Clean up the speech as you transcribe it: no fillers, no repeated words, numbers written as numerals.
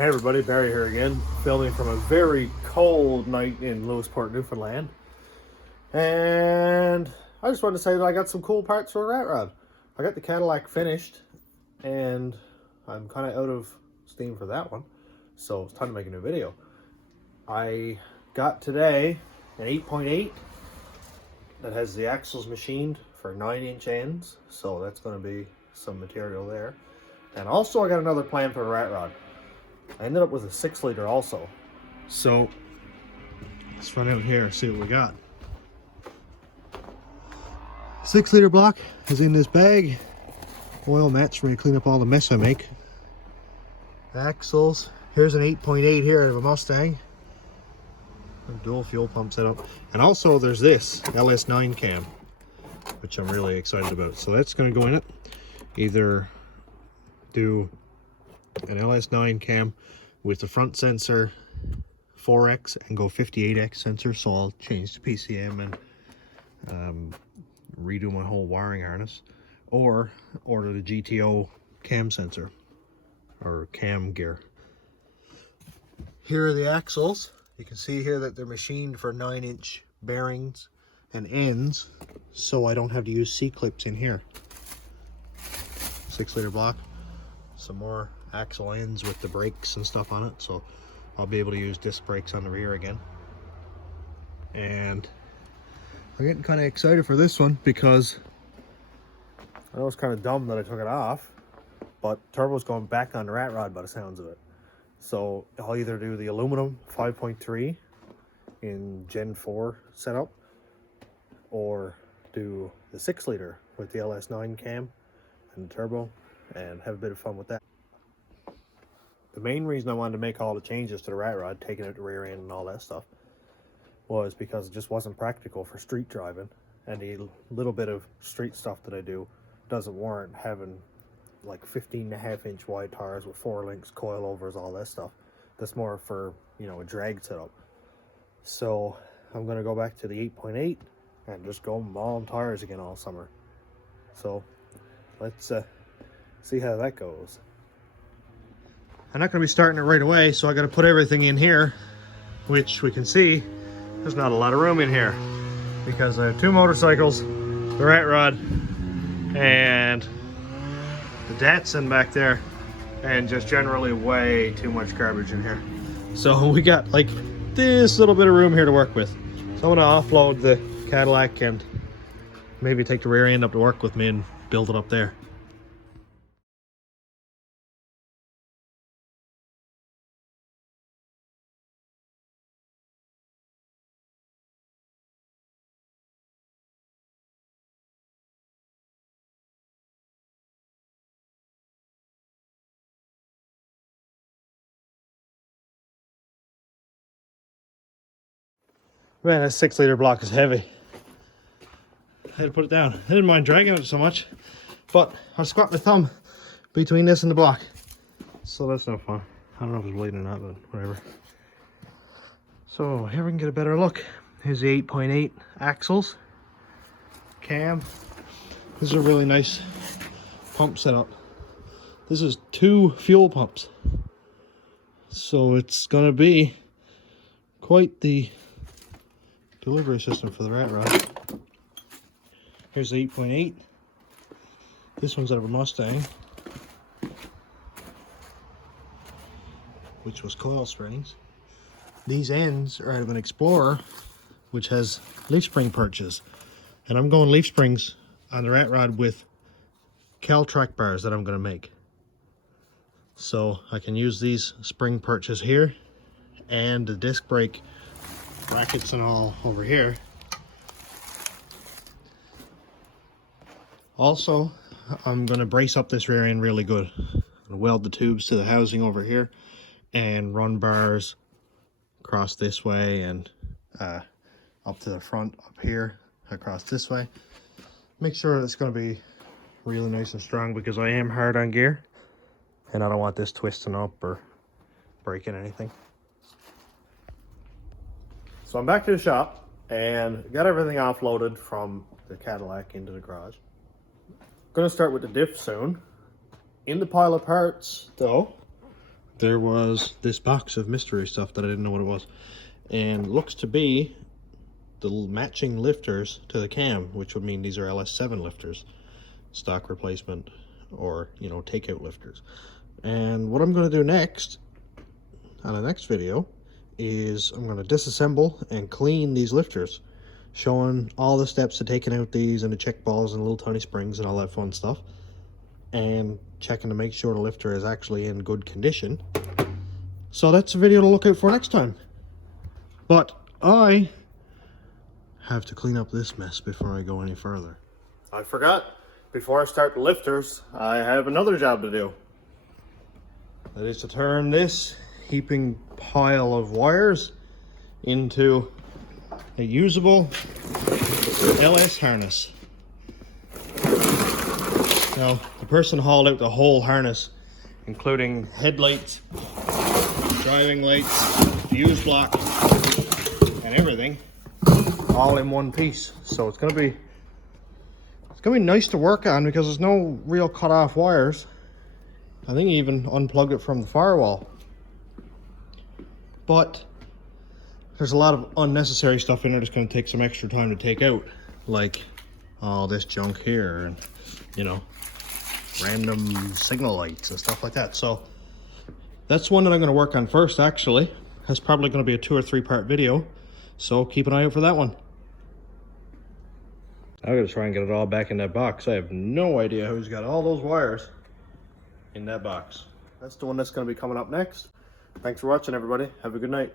Hey everybody, Barry here again, filming from a very cold night in Lewisport, Newfoundland. And I just wanted to say that I got some cool parts for a rat rod. I got the Cadillac finished, and I'm kind of out of steam for that one, so it's time to make a new video. I got today an 8.8 that has the axles machined for 9-inch ends, so that's going to be some material there. And also I got another plan for a rat rod. I ended up with a 6-liter also. So let's run out here and see what we got. 6-liter block is in this bag. Oil mats for me to clean up all the mess I make. Axles. Here's an 8.8 here out of a Mustang. A dual fuel pump setup. And also there's this LS7 cam, which I'm really excited about. So that's going to go in it. Either do an LS7 cam with the front sensor 4x and go 58x sensor, so I'll change the PCM and redo my whole wiring harness, or order the GTO cam sensor or cam gear. Here are the axles. You can see here that they're machined for 9-inch bearings and ends, so I don't have to use C-clips in here. 6-liter block. Some more axle ends with the brakes and stuff on it, so I'll be able to use disc brakes on the rear again. And I'm getting kind of excited for this one because I know it's kind of dumb that I took it off, but turbo's going back on the rat rod by the sounds of it. So I'll either do the aluminum 5.3 in Gen 4 setup, or do the 6-liter with the LS7 cam and the turbo and have a bit of fun with that. The main reason I wanted to make all the changes to the rat rod, taking out the rear end and all that stuff, was because it just wasn't practical for street driving, and the little bit of street stuff that I do doesn't warrant having like 15.5-inch wide tires with 4 links, coilovers, all that stuff. That's more for, you know, a drag setup. So I'm going to go back to the 8.8 and just go mauling tires again all summer. So let's see how that goes. I'm not going to be starting it right away, so I got to put everything in here, which we can see there's not a lot of room in here because I have 2 motorcycles, the rat rod, and the Datsun back there, and just generally way too much garbage in here. So we got like this little bit of room here to work with. So I'm going to offload the Cadillac and maybe take the rear end up to work with me and build it up there. Man, that 6-liter block is heavy. I had to put it down. I didn't mind dragging it so much, but I squat my thumb between this and the block, so that's no fun. I don't know if it's bleeding or not, but whatever. So here we can get a better look. Here's the 8.8 axles, cam. This is a really nice pump setup. This is 2 fuel pumps, so it's gonna be quite the delivery system for the rat rod. Here's the 8.8. This one's out of a Mustang, which was coil springs. These ends are out of an Explorer, which has leaf spring perches. And I'm going leaf springs on the rat rod with Cal-Track bars that I'm going to make. So I can use these spring perches here and the disc brake brackets and all over here. Also, I'm going to brace up this rear end really good. I'm going to weld the tubes to the housing over here and run bars across this way and up to the front up here across this way. Make sure it's going to be really nice and strong because I am hard on gear and I don't want this twisting up or breaking anything. So I'm back to the shop and got everything offloaded from the Cadillac into the garage. Gonna start with the diff soon. In the pile of parts though, there was this box of mystery stuff that I didn't know what it was. And looks to be the matching lifters to the cam, which would mean these are LS7 lifters, stock replacement, or, you know, takeout lifters. And what I'm going to do next, on the next video, is I'm going to disassemble and clean these lifters, showing all the steps to taking out these and the check balls and little tiny springs and all that fun stuff, and checking to make sure the lifter is actually in good condition. So that's a video to look out for next time. But I have to clean up this mess before I go any further. I forgot, before I start the lifters, I have another job to do. That is to turn this heaping pile of wires into a usable LS harness. Now, the person hauled out the whole harness, including headlights, driving lights, fuse block, and everything, all in one piece. So it's gonna be nice to work on because there's no real cut off wires. I think he even unplugged it from the firewall. But there's a lot of unnecessary stuff in there that's going to take some extra time to take out, like all this junk here and, you know, random signal lights and stuff like that. So that's one that I'm going to work on first, actually. That's probably going to be a 2 or 3 part video, so keep an eye out for that one. I'm going to try and get it all back in that box. I have no idea who's got all those wires in that box. That's the one that's going to be coming up next. Thanks for watching, everybody. Have a good night.